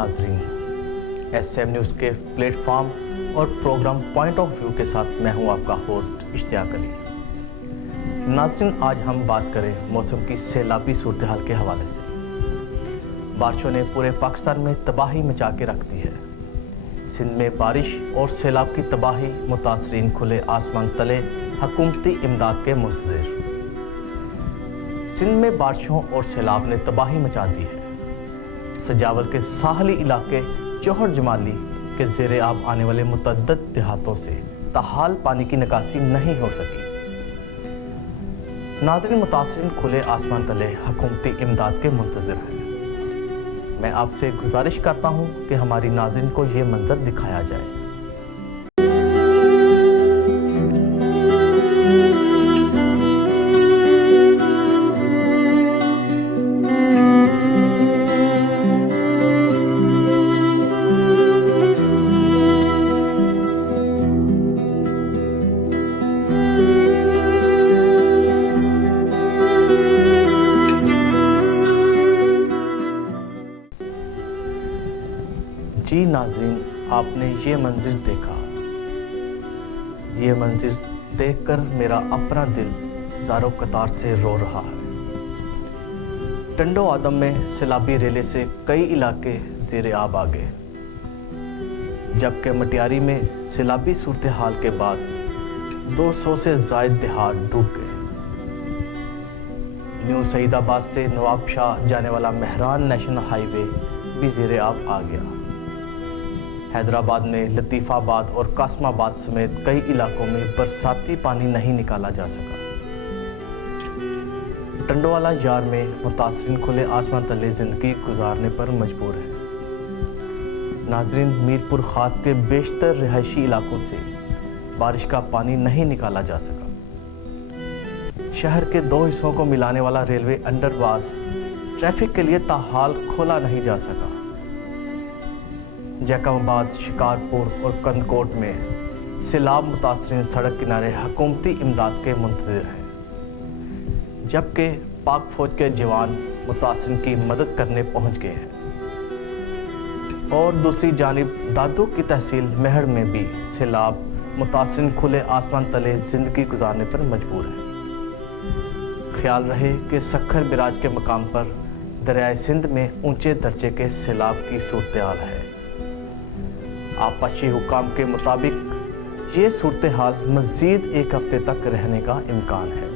नाजरीन, SM news के platform और प्रोग्राम पॉइंट ऑफ व्यू के साथ मैं हूं आपका होस्ट इश्तियाक अली। नाजरीन, आज हम बात करें मौसम की सैलाबी सूरत हाल के हवाले से। बारिशों ने पूरे पाकिस्तान में तबाही मचा के रख दी है। सिंध में बारिश और सैलाब की तबाही, मुतासरीन खुले आसमान तले हुकूमती इमदाद के मुंतज़िर। सिंध में बारिशों और सैलाब ने तबाही मचा दी है। सजावल के साहली इलाके चौहर जमाली के ज़ेरे आब आने वाले मुतअद्दिद देहातों से ताहाल पानी की निकासी नहीं हो सकी। नाज़रीन, मुतासरीन खुले आसमान तले हुकूमती इमदाद के मुंतज़िर हैं। मैं आपसे गुजारिश करता हूं कि हमारी नाज़रीन को ये मंजर दिखाया जाए। जी नाज़रीन, आपने ये मंज़र देखा। ये मंज़र देखकर मेरा अपना दिल ज़ारो कतार से रो रहा है। टंडो आदम में सैलाबी रेले से कई इलाके ज़ेरे आब आ गए, जबकि मटियारी में सैलाबी सूरत हाल के बाद 200 से ज़ायद देहात डूब गए। न्यू सईदाबाद से नवाब शाह जाने वाला मेहरान नेशनल हाईवे भी ज़ेरे आब आ गया। हैदराबाद में लतीफ़ाबाद और कासमाबाद समेत कई इलाकों में बरसाती पानी नहीं निकाला जा सका। टंडोवाला यार में मुतासरीन खुले आसमान तले ज़िंदगी गुजारने पर मजबूर है। नाजरीन, मीरपुर ख़ास के बेशतर रिहायशी इलाकों से बारिश का पानी नहीं निकाला जा सका। शहर के दो हिस्सों को मिलाने वाला रेलवे अंडरपास ट्रैफिक के लिए ताहाल खोला नहीं जा सका। जैकबाबाद, शिकारपुर और कंदकोट में सैलाब मुतासरीन सड़क किनारे हुकूमती इमदाद के मुंतज़िर हैं, जबकि पाक फौज के जवान मुतासरीन की मदद करने पहुंच गए हैं। और दूसरी जानिब दादू की तहसील मेहड़ में भी सैलाब मुतासरीन खुले आसमान तले ज़िंदगी गुजारने पर मजबूर है। ख्याल रहे कि सखर बिराज के मकाम पर दरियाए सिंध में ऊंचे दर्जे के सैलाब की सूरत हाल है। आपसी हुकाम के मुताबिक ये सूरत हाल मज़ीद एक हफ्ते तक रहने का इम्कान है।